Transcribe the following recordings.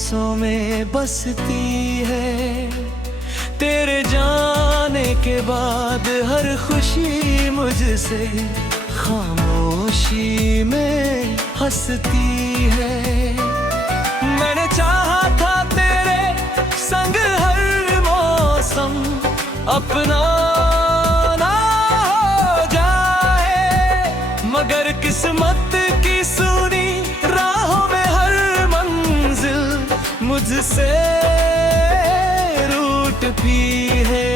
सांसों में बसती है। तेरे जाने के बाद हर खुशी मुझसे खामोशी में हंसती है। मैंने चाहा था तेरे संग हर मौसम अपना ना हो जाए, मगर किस्मत की सुनी राहों में हर मंजिल मुझसे रूठती है।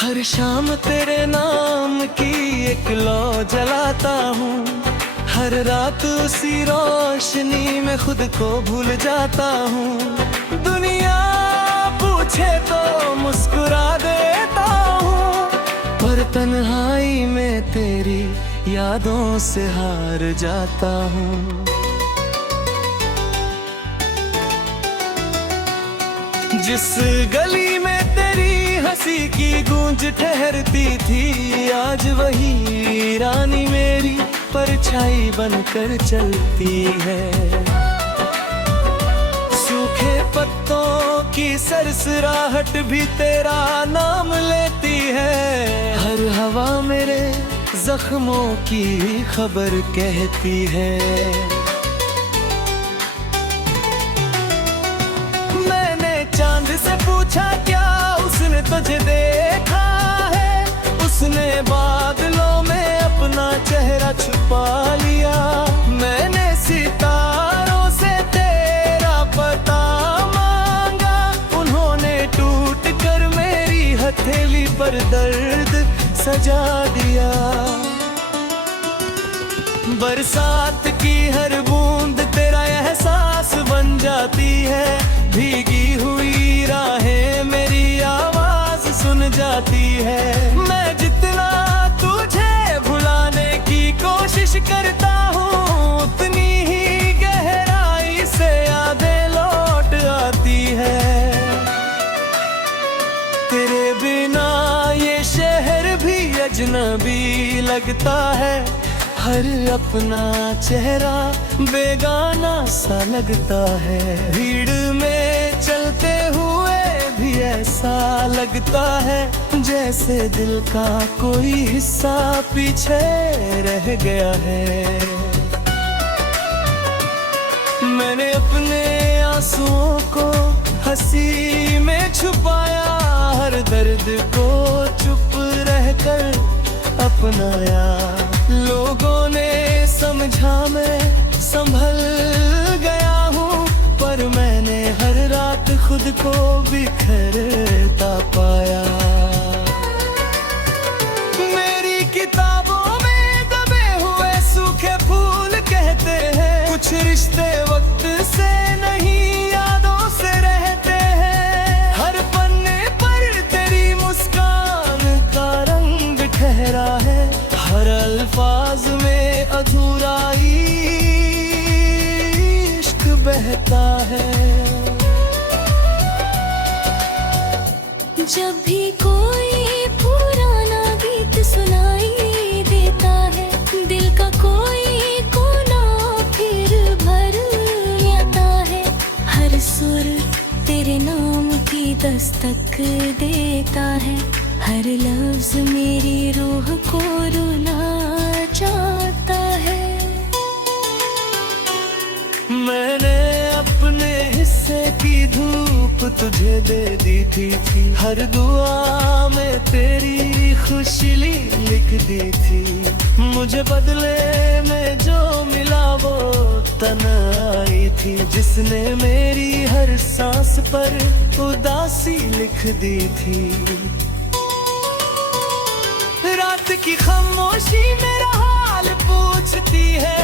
हर शाम तेरे नाम की एक लौ जलाता हूँ, हर रात उसी रोशनी में खुद को भूल जाता हूँ। दुनिया पूछे तो मुस्कुरा देता हूँ, पर तन्हाई में तेरी यादों से हार जाता हूँ। जिस गली में तेरी हंसी की गूंज ठहरती थी, आज वही रानी मेरी परछाई बनकर चलती है। सूखे पत्तों की सरसराहट भी तेरा नाम लेती है। हर हवा मेरे जख्मों की खबर कहती है। चांद से पूछा क्या उसने तुझे देखा है, उसने बादलों में अपना चेहरा छुपा लिया। मैंने सितारों से तेरा पता मांगा, उन्होंने टूट कर मेरी हथेली पर दर्द सजा दिया। बरसात की हर बूंद तेरा एहसास बन जाती है, भीगी हुई राहें मेरी आवाज सुन जाती है। मैं जितना तुझे भुलाने की कोशिश करता हूँ, उतनी ही गहराई से यादें लौट आती है। तेरे बिना ये शहर भी अजनबी लगता है, हर अपना चेहरा बेगाना सा लगता है। भीड़ में चलते हुए भी ऐसा लगता है जैसे दिल का कोई हिस्सा पीछे रह गया है। मैंने अपने आंसुओं को हंसी में छुपाया, हर दर्द को चुप रहकर अपनाया। लोगों ने समझा मैं संभल गया हूँ, पर मैंने हर रात खुद को बिखरता पाया। मेरी किताबों में दबे हुए सूखे फूल कहते हैं, कुछ रिश्ते वक्त से नहीं यादों से रहते हैं। हर पन्ने पर तेरी मुस्कान का रंग ठहरा है, हर अल्फाज में अधूरा इश्क बहता है। जब भी कोई पुराना गीत सुनाई देता है, दिल का कोई कोना फिर भर आता है। हर सुर तेरे नाम की दस्तक देता है, हर लफ्ज मेरी रूह को रुला जाता है। मैंने अपने हिस्से की धूप तुझे दे दी थी, हर दुआ में तेरी खुशी लिख दी थी। मुझे बदले में जो मिला वो तन्हाई थी, जिसने मेरी हर सांस पर उदासी लिख दी थी। रात की खामोशी मेरा हाल पूछती है,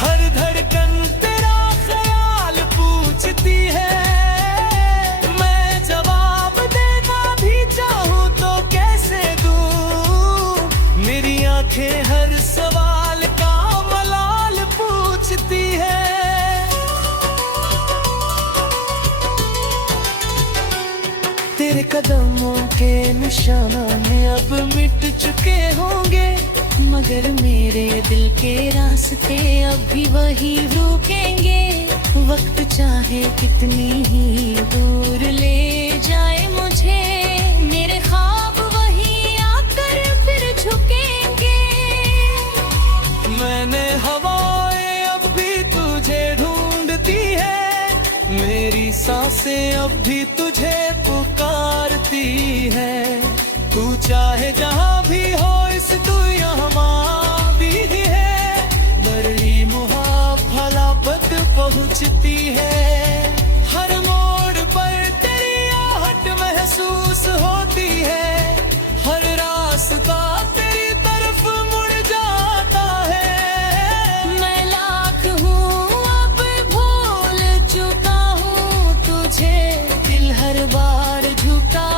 हर धड़कन तेरा ख्याल पूछती है। मैं जवाब देना भी चाहूँ तो कैसे दूँ, मेरी आंखें हर सवाल का मलाल पूछती है। तेरे कदमों के निशाने अब मिट चुके होंगे, मगर मेरे दिल के रास्ते अब भी वही रुकेंगे। वक्त चाहे कितनी ही दूर ले जाए मुझे, मेरे ख्वाब वही आकर फिर झुकेंगे। मैंने हवाएं अब भी तुझे ढूंढती है, मेरी सांसें अब भी तुझे पुकारती है। तू चाहे जहाँ भी हो इस दुनिया में भी है, बड़ी मुहाफलापत पहुँचती है। हर मोड़ पर तेरी आहट महसूस होती है, हर रास्ता तेरी तरफ मुड़ जाता है। मैं लाख हूँ अब भूल चुका हूँ तुझे, दिल हर बार झुका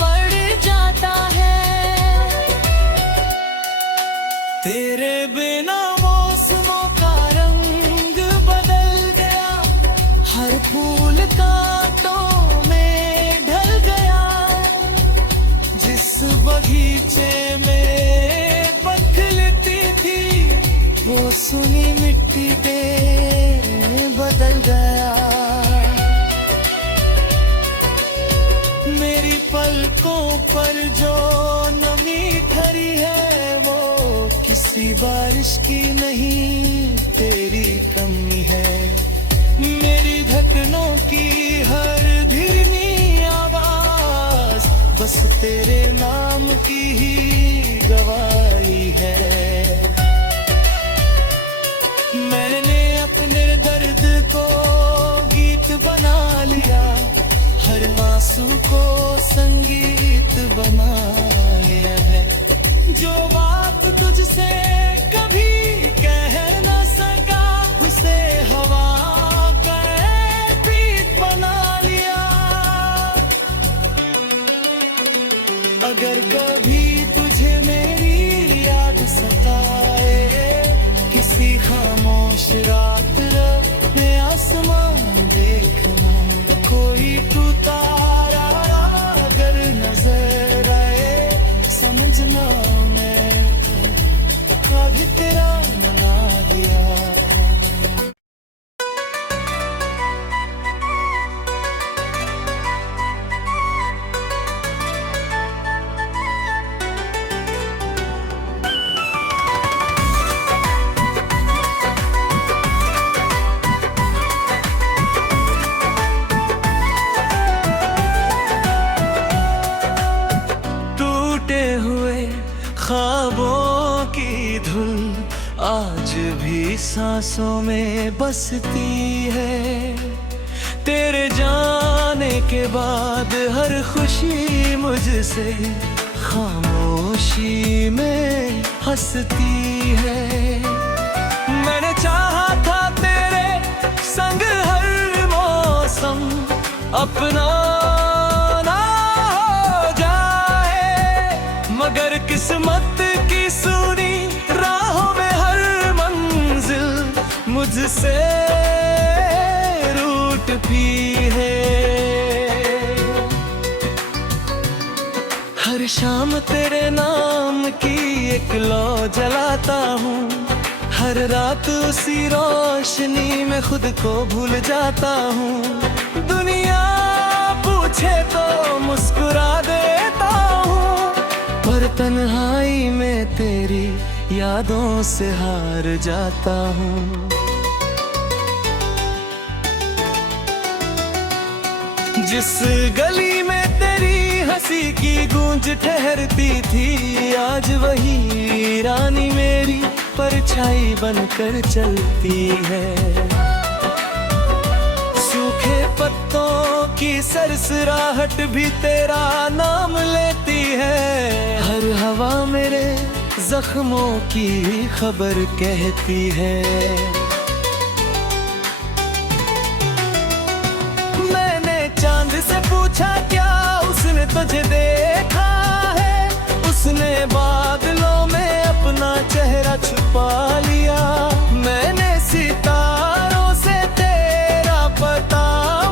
पड़ जाता है। तेरे बिना मौसमों का रंग बदल गया, हर फूल कांटों में ढल गया। जिस बगीचे में पखलती थी, वो सुनी मिट्टी पे बदल गया। मेरी पलकों पर जो नमी ठहरी है, वो किसी बारिश की नहीं तेरी कमी है। मेरी धड़कनों की हर धीमी आवाज बस तेरे नाम की ही गवाही है। मैंने अपने दर्द को गीत बना लिया, हर आंसू को संगीत बना लिया है। जो बात तुझसे कभी कह न सका, उसे हवा का प्रीत बना लिया। अगर कभी तुझे मेरी याद सताए, किसी खामोश रात में आसमान देखना, कोई तू तारा अगर नजर आए, समझना मैं कभी तेरा बना दिया। ख्वाबों की धुन आज भी सांसों में बसती है। तेरे जाने के बाद हर खुशी मुझसे खामोशी में हंसती है। मैंने चाहा था तेरे संग हर मौसम अपना ना हो जाए, मगर किस्मत की सुनी राहों में हर मंजिल मुझसे रूठती है। हर शाम तेरे नाम की एक लौ जलाता हूँ, हर रात उसी रोशनी में खुद को भूल जाता हूँ। दुनिया पूछे तो मुस्कुरा देता हूँ, पर तन्हाई में तेरी यादों से हार जाता हूँ। जिस गली में तेरी हंसी की गूंज ठहरती थी, आज वही रानी मेरी परछाई बनकर चलती है। सूखे पत्तों की सरसराहट भी तेरा नाम लेती है। हर हवा मेरे जख्मों की खबर कहती है। मैंने चांद से पूछा क्या उसने तुझे देखा है, उसने बादलों में अपना चेहरा छुपा लिया। मैंने सितारों से तेरा पता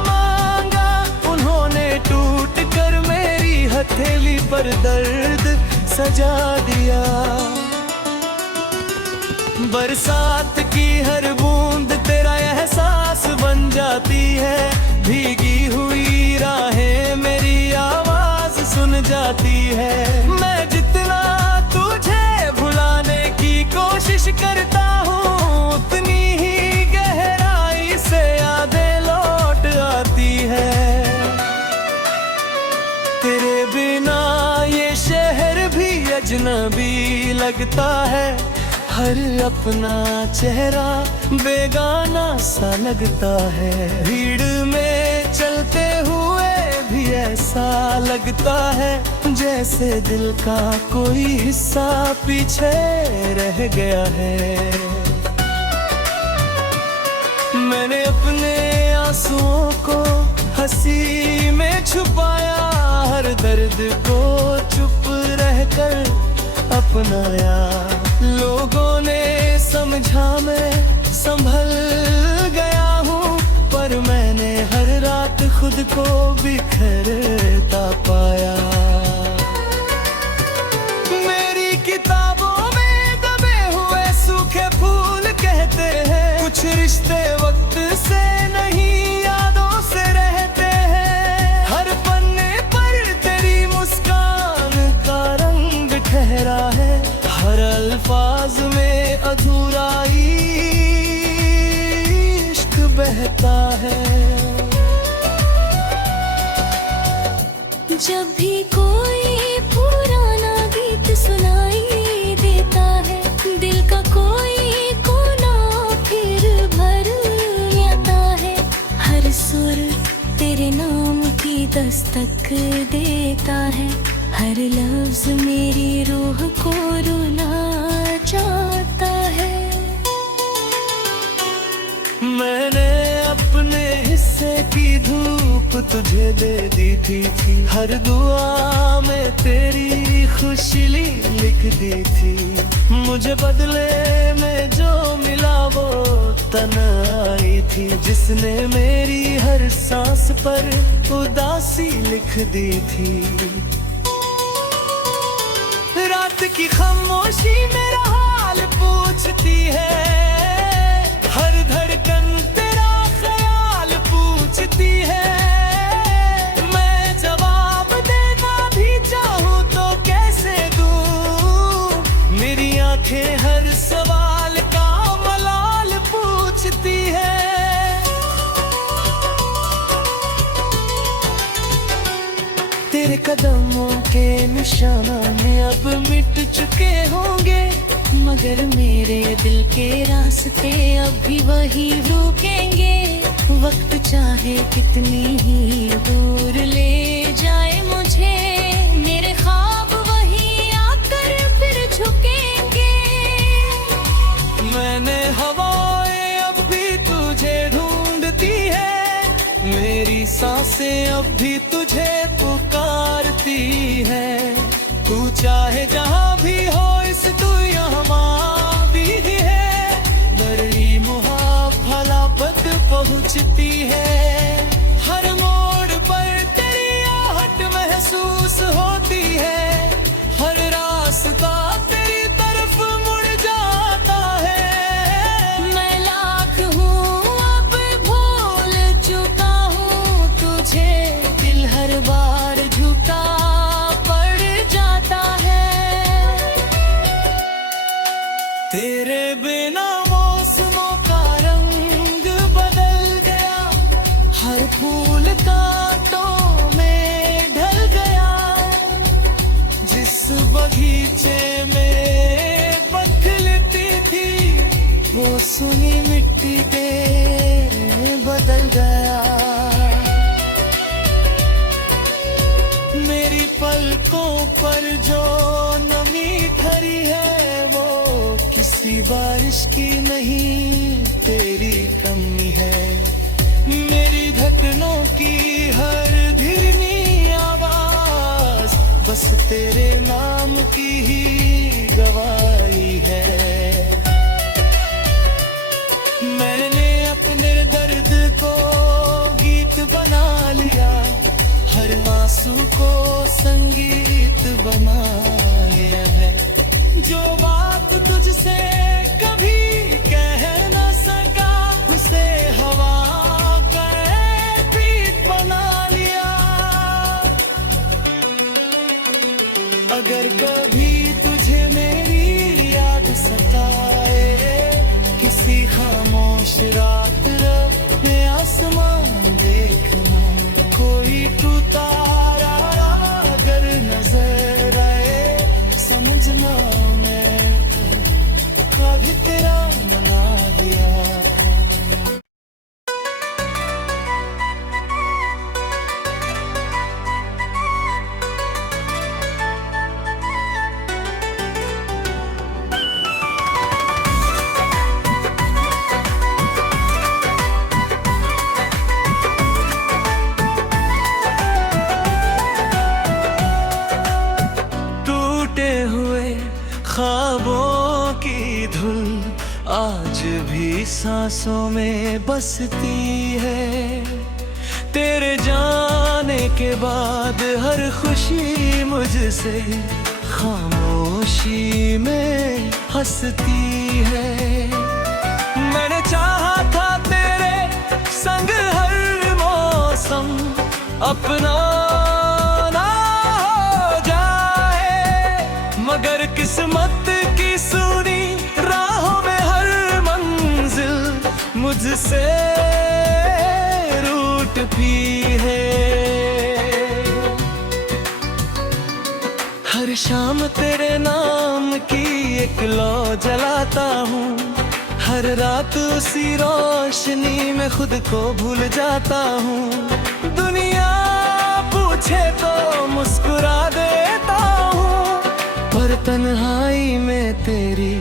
मांगा, उन्होंने टूट कर मेरी हथेली पर दर्द सजा दिया। बरसात की हर बूंद तेरा एहसास बन जाती है, भीगी हुई राहें मेरी आवाज सुन जाती है। मैं जितना तुझे भुलाने की कोशिश करता हूँ, उतनी ही गहराई से यादें लौट आती है। तेरे बिना ये शहर भी अजनबी लगता है, हर अपना चेहरा बेगाना सा लगता है। भीड़ में चलते हुए भी ऐसा लगता है, जैसे दिल का कोई हिस्सा पीछे रह गया है। मैंने अपने आंसुओं को हंसी में छुपाया, हर दर्द को चुप रहकर अपनाया। लोगों ने समझा मैं संभल गया हूँ, पर मैंने हर रात खुद को बिखरता पाया। मेरी किताबों में दबे हुए सूखे फूल कहते हैं, कुछ रिश्ते वक्त से नहीं यादों से रहते हैं। हर पन्ने पर तेरी मुस्कान का रंग ठहरा है, हर अल्फाज में अधूरा इश्क बहता है। जब भी कोई पुराना गीत सुनाई देता है, दिल का कोई कोना फिर भर आता है। हर सुर तेरे नाम की दस्तक देता है, हर लफ्ज मेरी रूह को रुला जाता है। मैंने अपने हिस्से की धूप तुझे दे दी थी, हर दुआ में तेरी खुशी लिख दी थी। मुझे बदले में जो मिला वो तन्हाई थी, जिसने मेरी हर सांस पर उदासी लिख दी थी। रात की खामोशी मेरा हाल पूछती है, हर धड़कन तेरा ख्याल पूछती है। मैं जवाब देना भी चाहूँ तो कैसे दूँ, मेरी आंखें हर सवाल का मलाल पूछती है। तेरे कदमों के निशाने अब मिट चुके होंगे, मगर मेरे दिल के रास्ते अब भी वही रुकेंगे। वक्त चाहे कितनी ही दूर ले जाए मुझे, मेरे ख्वाब वही आकर फिर झुकेंगे। मैंने हवाएं अब भी तुझे ढूंढती है, मेरी सांसें अब भी तुझे पुकारती है। तू चाहे जहाँ भी हो इस दुनिया में भी है, बड़ी मुहाफलापत पहुँचती है। हर मोड़ पर तेरी आहट महसूस होती है, हर रास्ता तेरी तरफ मुड़ जाता है। मैं लाख हूँ अब भूल चुका हूँ तुझे, दिल हर बार झुका पड़ जाता है। तेरे बिना मौसमों का रंग बदल गया, हर फूल कांटों में ढल गया। जिस बगीचे में पत्थलती थी, वो सुनी मिट्टी पे बदल गया। मेरी पलकों पर जो नमी ठहरी है, वो किसी बारिश की नहीं तेरी कमी है। मेरी धड़कनों की हर धीमी आवाज बस तेरे नाम की ही गवाही है। मैंने अपने दर्द को गीत बना लिया, हर आंसू को संगीत बनाया है। जो बात तुझसे कभी कह न सका, उसे हवा का पीठ बना लिया। अगर कभी तुझे मेरी याद सताए, किसी खामोश रात में आसमान देखना, कोई तू तारा अगर नजर आए, समझना मैं कभी तेरा बना दिया। टूटे हुए ख्वाबों की धुन आज भी सांसों में बसती है। तेरे जाने के बाद हर खुशी मुझसे खामोशी में हंसती है। मैंने चाहा था तेरे संग हर मौसम अपना ना हो जाए, मगर किस्मत की सुनी राहों में हर मंजिल मुझसे रूठती है। हर शाम तेरे नाम की एक लौ जलाता हूँ, हर रात उसी रोशनी में खुद को भूल जाता हूँ। दुनिया पूछे तो मुस्कुरा देता हूँ, पर तन्हाई में तेरी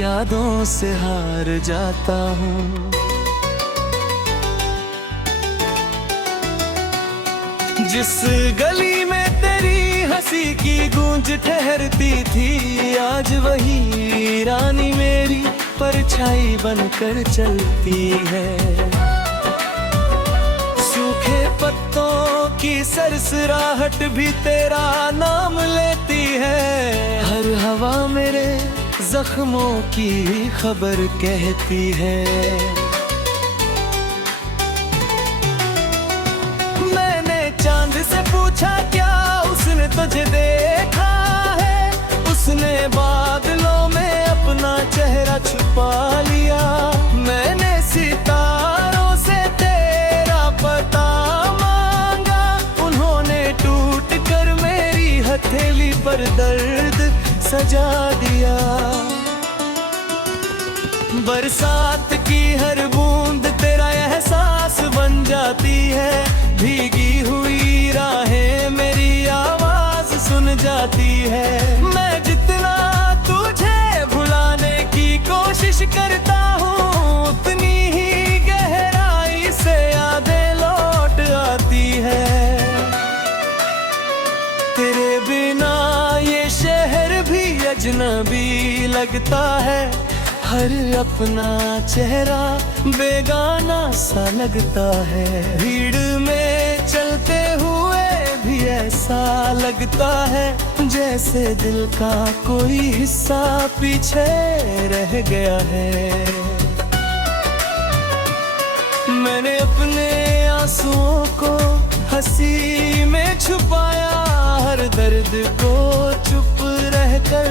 यादों से हार जाता हूँ। जिस गली में तेरी हंसी की गूंज ठहरती थी, आज वही रानी मेरी परछाई बनकर चलती है। सूखे पत्तों की सरसराहट भी तेरा नाम लेती है। हर हवा मेरे जख्मों की खबर कहती है। मैंने चांद से पूछा क्या उसने तुझे देखा है, उसने बादलों में अपना चेहरा छुपा लिया। मैंने सितारों से तेरा पता मांगा, उन्होंने टूट कर मेरी हथेली पर दर्द सजा दिया। बरसात की हर बूंद तेरा एहसास बन जाती है, भीगी हुई राहें मेरी आवाज सुन जाती है। मैं जितना तुझे भुलाने की कोशिश करता हूँ, उतनी ही गहराई से यादें लौट आती है। तेरे बिना ये शहर भी अजनबी लगता है, हर अपना चेहरा बेगाना सा लगता है। भीड़ में चलते हुए भी ऐसा लगता है, जैसे दिल का कोई हिस्सा पीछे रह गया है। मैंने अपने आंसुओं को हंसी में छुपाया, हर दर्द को चुप रहकर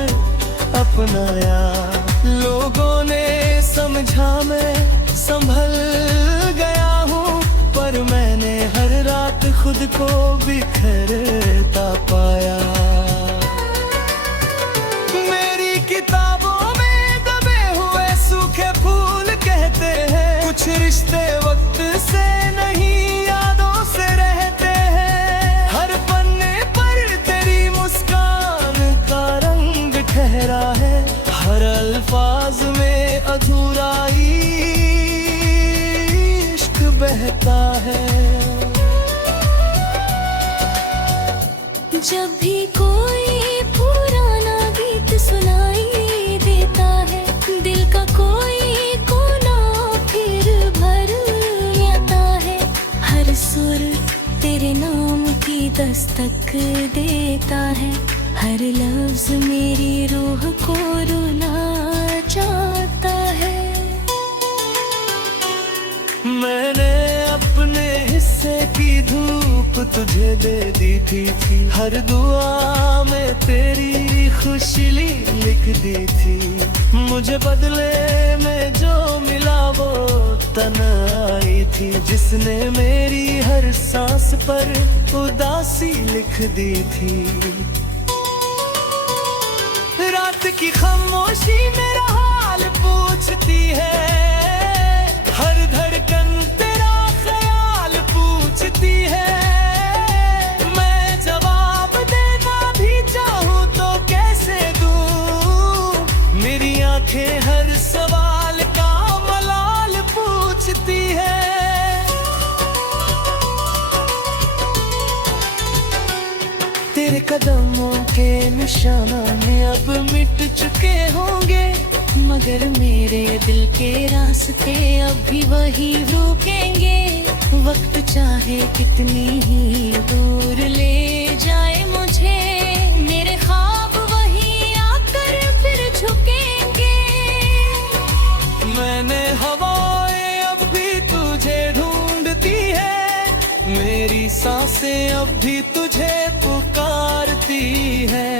अपनाया। लोगों ने समझा मैं संभल गया हूँ, पर मैंने हर रात खुद को बिखरता पाया। मेरी किताबों में दबे हुए सूखे फूल कहते हैं, कुछ रिश्ते वक्त से नहीं यादों से रहते हैं। हर पन्ने पर तेरी मुस्कान का रंग ठहरा है, हर अल्फाज में अधूरा इश्क बहता है। जब भी कोई पुराना गीत सुनाई देता है, दिल का कोई कोना फिर भर आता है। हर सुर तेरे नाम की दस्तक देता है, हर लफ्ज मेरी रूह को रुला जाता है। मैंने अपने हिस्से की धूप तुझे दे दी थी, हर दुआ में तेरी खुशी लिख दी थी। मुझे बदले में जो मिला वो तन्हाई थी, जिसने मेरी हर सांस पर उदासी लिख दी थी। रात की खामोशी मेरा हाल पूछती है, हर धड़कन तेरा ख्याल पूछती है। मैं जवाब देना भी चाहूँ तो कैसे दूँ, मेरी आंखें हर सवाल का मलाल पूछती है। तेरे कदमों के निशाने अब मिट चुके होंगे, मगर मेरे दिल के रास्ते अब भी वही रुकेंगे। वक्त चाहे कितनी ही दूर ले जाए मुझे, मेरे ख्वाब वही आकर फिर झुकेंगे। मैंने हवाएं अब भी तुझे ढूंढती है, मेरी सांसें अब भी तुझे पुकारती है।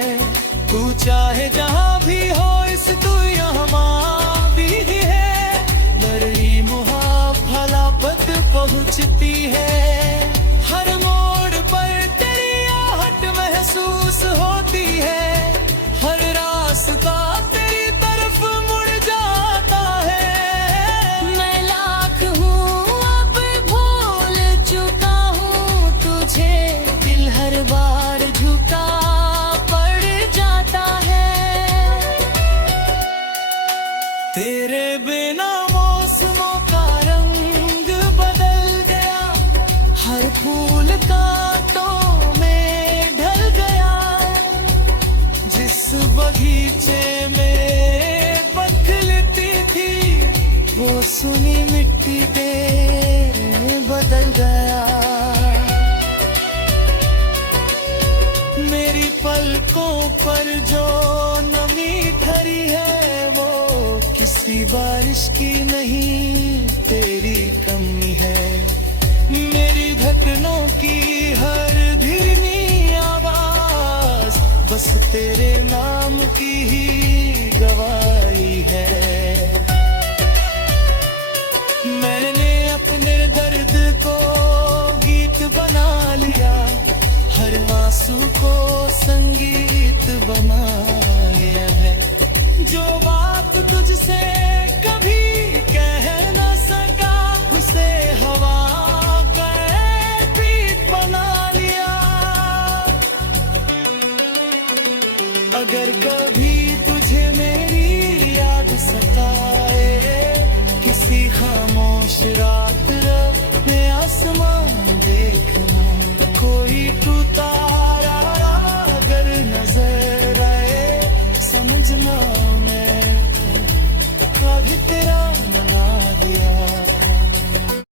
तू चाहे जहाँ भी हो इस दुनिया में भी है, मेरी मुहाफलापत पहुँचती है। हर मोड़ पर तेरी आहट महसूस होती है, हर रास्ता तेरी तरफ मुड़ जाता है। मैं लाख हूँ अब भूल चुका हूँ तुझे, दिल हर बार झुका पड़ जाता है। तेरे बिना मौसमों का रंग बदल गया, हर फूल कांटों में ढल गया। जिस बगीचे में पखलती थी, वो सुनी मिट्टी पे बदल गया। मेरी पलकों पर जो नमी ठहरी है, वो किसी बारिश की नहीं तेरी कमी है। मेरी धड़कनों की हर धीमी आवाज बस तेरे नाम की ही गवाही है। मैंने अपने दर्द को गीत बना लिया, हर आंसू को संगीत बनाया है। जो बात तुझसे कभी कह न सका, उसे हवा का प्रीत बना लिया। अगर कभी तुझे मेरी याद सताए, किसी खामोश रात में आसमान देखना, कोई तू तारा अगर नजर आए, समझना मैं कभी तेरा